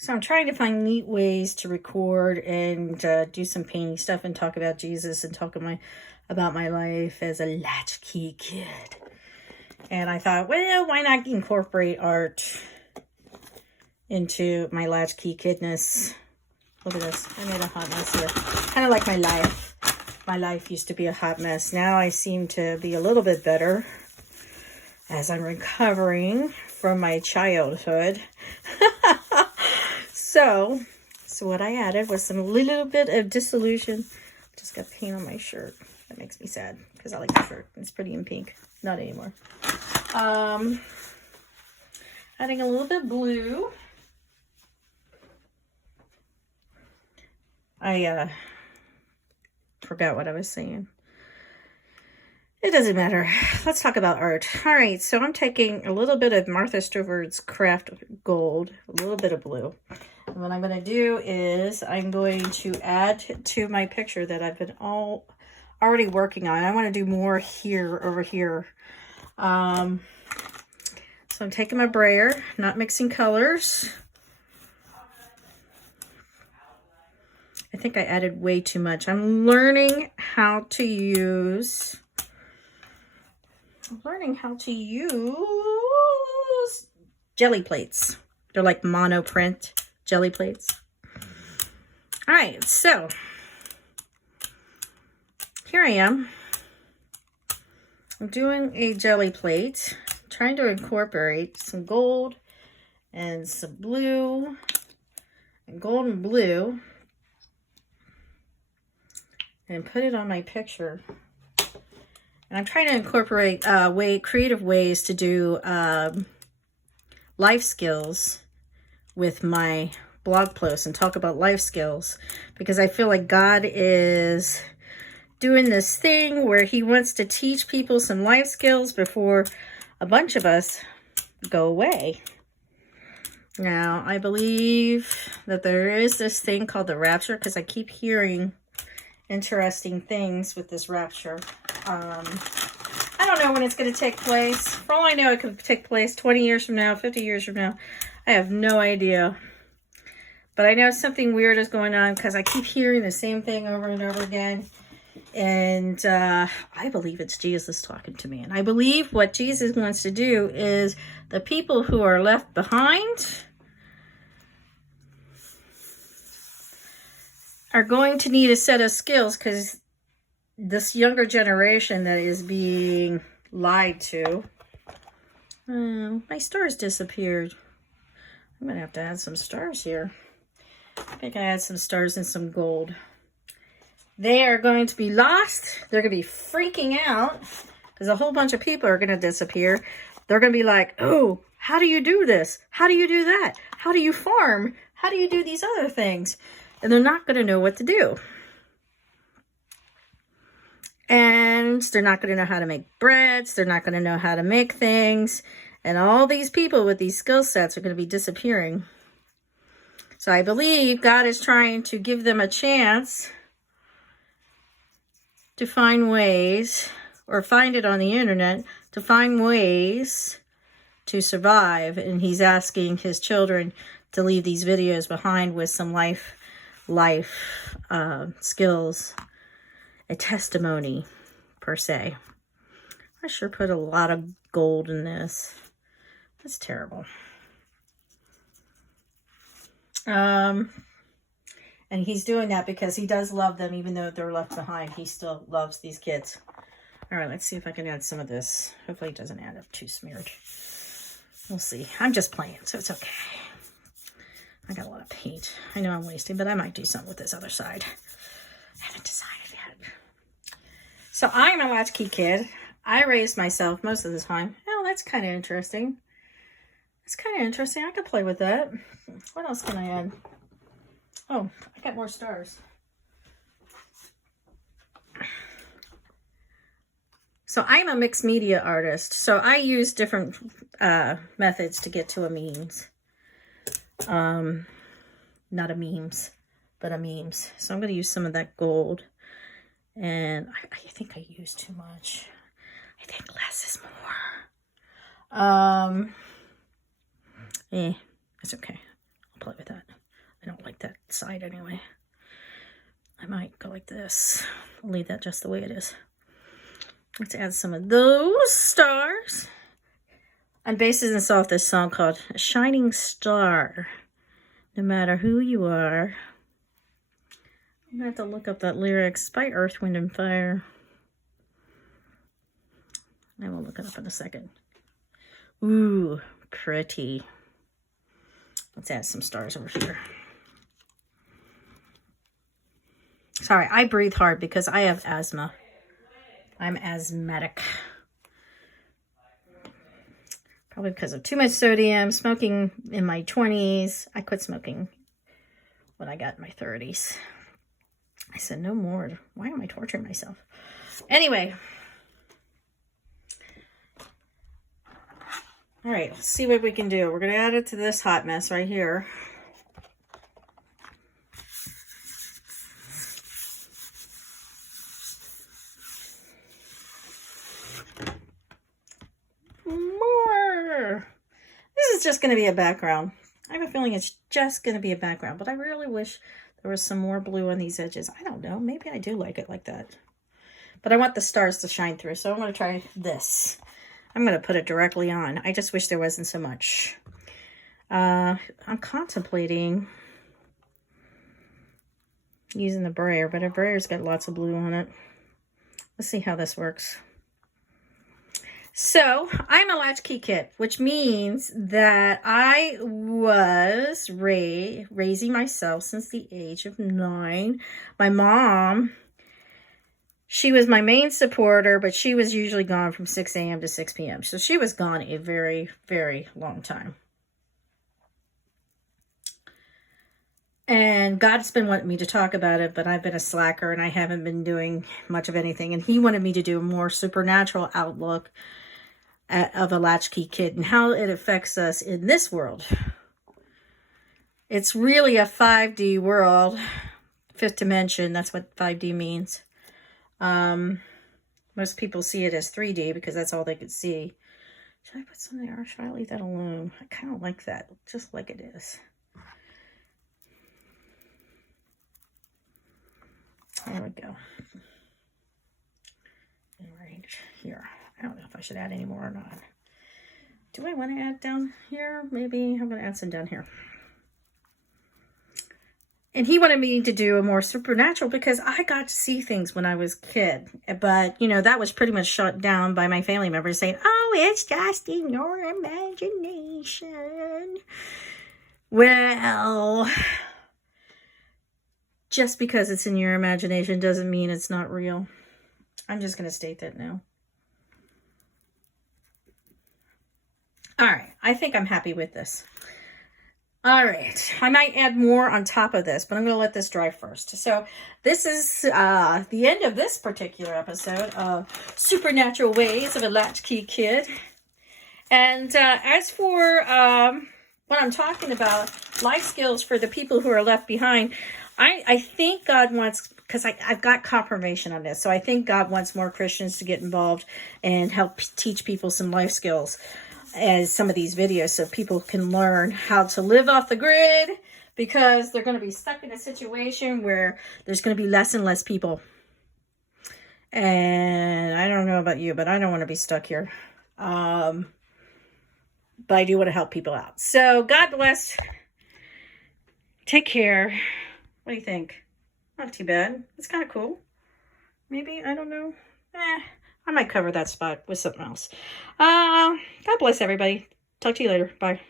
So I'm trying to find neat ways to record and do some painting stuff and talk about Jesus and talk about my life as a latchkey kid. And I thought, well, why not incorporate art into my latchkey kidness? Look at this. I made a hot mess here. Kind of like my life. My life used to be a hot mess. Now I seem to be a little bit better as I'm recovering from my childhood. So what I added was some little bit of dissolution. Just got paint on my shirt. That makes me sad because I like the shirt. It's pretty in pink. Not anymore. Adding a little bit of blue. I forgot what I was saying. It doesn't matter. Let's talk about art. All right, so I'm taking a little bit of Martha Stewart's Craft Gold, a little bit of blue. And what I'm going to do is I'm going to add to my picture that I've been already working on. I want to do more here, over here. So I'm taking my brayer, not mixing colors. I think I added way too much. I'm learning how to use jelly plates. They're like monoprint jelly plates. All right, so here I am. I'm doing a jelly plate, trying to incorporate some gold and some blue, and gold and blue, and put it on my picture. And I'm trying to incorporate creative ways to do life skills with my blog posts and talk about life skills, because I feel like God is doing this thing where he wants to teach people some life skills before a bunch of us go away. Now, I believe that there is this thing called the rapture, because I keep hearing interesting things with this rapture. I don't know when it's going to take place. For all I know, it could take place 20 years from now, 50 years from now. I have no idea. But I know something weird is going on because I keep hearing the same thing over and over again. And I believe it's Jesus talking to me. And I believe what Jesus wants to do is the people who are left behind are going to need a set of skills, because this younger generation that is being lied to. My stars disappeared. I'm going to have to add some stars here. I think I add some stars and some gold. They are going to be lost. They're going to be freaking out because a whole bunch of people are going to disappear. They're going to be like, oh, how do you do this? How do you do that? How do you farm? How do you do these other things? And they're not going to know what to do. And they're not going to know how to make breads. They're not going to know how to make things. And all these people with these skill sets are going to be disappearing. So I believe God is trying to give them a chance to find ways, or find it on the internet, to find ways to survive. And he's asking his children to leave these videos behind with some life skills, a testimony per se. I sure put a lot of gold in this. That's terrible. And he's doing that because he does love them, even though they're left behind. He still loves these kids. All right, let's see if I can add some of this. Hopefully it doesn't add up too smeared. We'll see. I'm just playing, so it's okay. I got a lot of paint. I know I'm wasting, but I might do something with this other side. I haven't decided yet. So I'm a latchkey kid. I raised myself most of the time. Oh, that's kind of interesting. That's kind of interesting. I could play with that. What else can I add? Oh, I got more stars. So I'm a mixed media artist. So I use different methods to get to a memes. Not a memes, but a memes. So I'm going to use some of that gold. And I think I used too much. I think less is more. It's okay. I'll play with that. like that side anyway. I might go like this. I'll leave that just the way it is. Let's add some of those stars. I'm basing this off this song called A Shining Star. No matter who you are. I'm going to have to look up that lyrics by Earth, Wind, and Fire. I will look it up in a second. Ooh, pretty. Let's add some stars over here. Sorry, I breathe hard because I have asthma. I'm asthmatic. Probably because of too much sodium, smoking in my 20s. I quit smoking when I got in my 30s. I said, no more. Why am I torturing myself? Anyway. All right, let's see what we can do. We're going to add it to this hot mess right here. More. This is just going to be a background. I have a feeling it's just going to be a background, but I really wish there was some more blue on these edges. I don't know. Maybe I do like it like that. But I want the stars to shine through, so I'm going to try this. I'm going to put it directly on. I just wish there wasn't so much. I'm contemplating using the brayer, but a brayer's got lots of blue on it. Let's see how this works. So, I'm a latchkey kid, which means that I was raising myself since the age of 9. My mom, she was my main supporter, but she was usually gone from 6 a.m. to 6 p.m. So she was gone a very, very long time. And God's been wanting me to talk about it, but I've been a slacker and I haven't been doing much of anything. And he wanted me to do a more supernatural outlook of a latchkey kid and how it affects us in this world. It's really a 5D world, 5th dimension. That's what 5D means. Most people see it as 3D because that's all they could see. Should I put some there or should I leave that alone? I kind of like that, just like it is. There we go. Right here. I don't know if I should add any more or not. Do I want to add down here? Maybe I'm going to add some down here. And he wanted me to do a more supernatural because I got to see things when I was a kid. But, you know, that was pretty much shut down by my family members saying, oh, it's just in your imagination. Well, just because it's in your imagination doesn't mean it's not real. I'm just going to state that now. All right, I think I'm happy with this. All right, I might add more on top of this, but I'm going to let this dry first. So this is the end of this particular episode of Supernatural Ways of a Latchkey Kid. And as for what I'm talking about, life skills for the people who are left behind, I think God wants, because I've got confirmation on this, so I think God wants more Christians to get involved and help teach people some life skills as some of these videos so people can learn how to live off the grid, because they're going to be stuck in a situation where there's going to be less and less people. And I don't know about you, but I don't want to be stuck here. But I do want to help people out. So God bless. Take care. What do you think? Not too bad. It's kind of cool. Maybe, I don't know. I might cover that spot with something else. God bless everybody. Talk to you later. Bye.